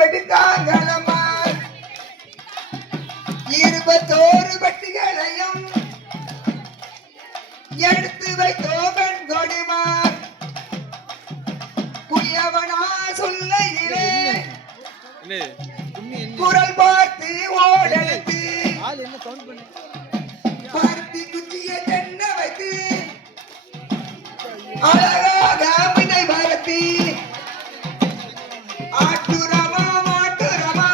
வெடித்தாங்களம்மா 21 பட்டிகளையும் எடுத்து வைத்தோகன் கொடிமார் குயவனா சொல்லையிலே குரல் பார்த்து ஓடெடுத்து பார்த்தி குச்சியை தென்ன வைத்து அழகாக வினை பரத்தி ஆட்டுரமா மாட்டுரமா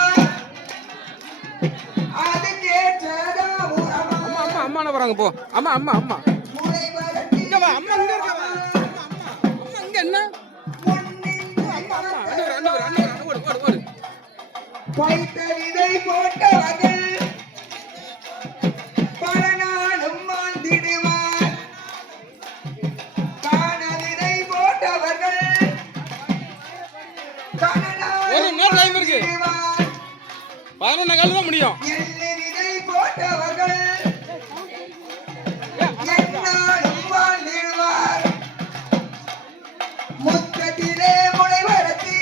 அது கேட்டதா ஊரமா அம்மா அம்மா வராங்க போ அம்மா அம்மா அம்மா இங்க வா அம்மா இங்க இருக்க வா அம்மா இங்க என்ன ஓடு பைத்த விதை போட்டவர்கள் பல நாளும் வாழ்ந்திடுவார் காண விதை போட்டவர்கள் ஒரு நேரம் டைம் இருக்கு 11 கால் தான் முடியும் எள்ளு விதை போட்டவர்கள் எந்நாளும் வாழ்ந்திடுவார் முத்தத்திலே முளை வளர்த்தி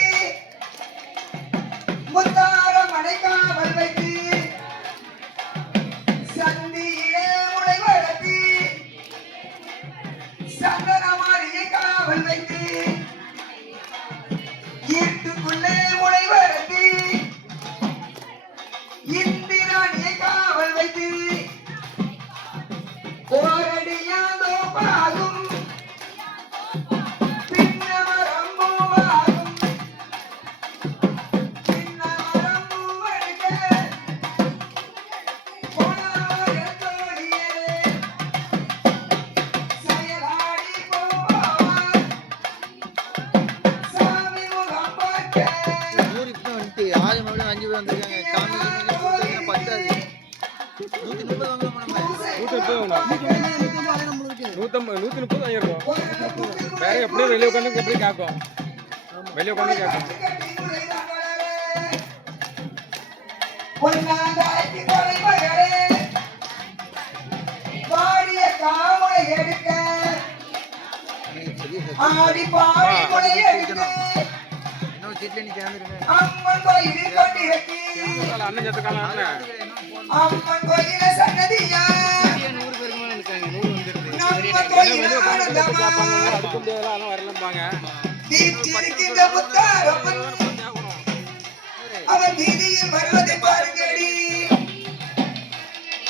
முத்தார மனை காவல் வைத்து சந்தியிலே முளை வளர்த்தி சந்தனமாரியை காவல் வைத்து இருட்டுக்குள்ளே முளை வளர்த்தி இந்திராணியை காவல் வைத்து ஓரடியாதோ பாகும் பின்னமரம் பூவாகும் பின்னமரம் பூவெடுக்க போனார் தோழியரே செயலாடி போவார் சாமி முகம் பார்க்க ஊருக்கு வந்துட்டு 6 மணி 5 பேர் வந்திருக்காங்க சாமி பத்தாது 130 வாங்கலாம் நம்ம 130 ஆயிருக்கும் வேற எப்படியும் வெளியே உட்காந்து எப்படி கேட்கும் வெளியே உட்காந்து கேட்கும் பொன்னாங்காய்க்கு கொலை மகளே பாடிய காமுளை எடுக்க ஆடி பாடி முளை எடுக்க இன்னொரு சீட்ல நீ சேர்ந்துருங்க அம்மன் கோயிலில் கொண்டிருக்கி அண்ணன் சேர்த்துக்கான அண்ணன் அம்மன் கோயில சன்னதியா 100 பேருக்கு மேல இருக்காங்க 100 வந்துருது நம்ம கோயில ஆனந்தமா அதுக்கு முடியாதெல்லாம் வரலம்பாங்க தீர்த்திருக்கின்ற முத்தாரம்மன் அவன் வீதியில் வருவதை பாருங்கடி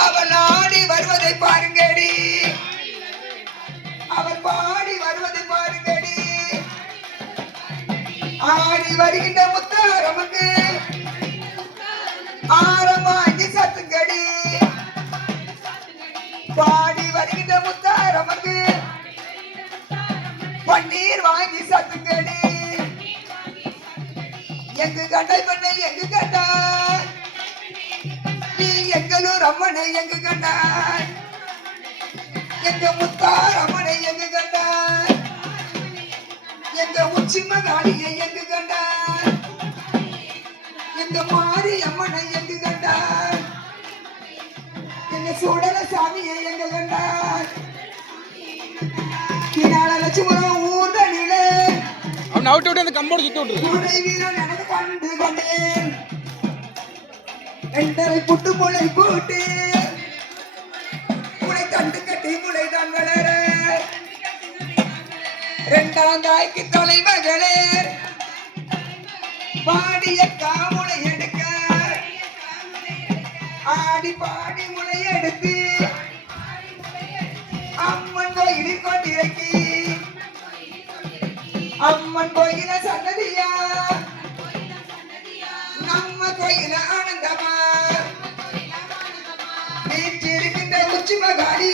அவன் ஆடி வருவதை பாருங்கடி அவன் பாடி வருவதை பாருங்கடி ஆடி வருகின்ற முத்தாரம்மனுக்கு ஆரமாகி சத்துங்கடி பாடி வருகின்ற முத்தாரம்மனுக்கு பன்னீர் வாங்கி சத்துங்கடி எங்கு கண்டை பண்ணை எங்கு கண்டாய் நீ எங்களூர் அம்மனை எங்கு கண்டாய் எங்க முத்தார் அம்மனை எங்கு கண்டாய் எங்க உச்சி மகாளியை எங்கு கண்டாய் எங்க மாரி அம்மனை எங்கு கண்டாய் எங்க சுடல சாமியை எங்கு கண்டாய் லட்சுமணம் ஊர்தனிலே அவன் அவுட் அவுட் அந்த கம்போடு சுத்தி விட்டுரு துணை வீரன் எனக்கு கண்டு கொண்டேன் எண்டரை புட்டு முளை போட்டு முளை தண்டு கட்டி முளை தான் வளர 2ஆம் தாய்க்கு தலைமகளே பாடிய காமுளை எடுக்க ஆடி பாடி முளை எடுத்து அம்மன் கோயிலில் கொண்டிருக்கி அம்மன் கோயில சன்னதியா நம்ம கோயில ஆனந்தமா வீட்டிருக்கின்ற உச்சி மகாடி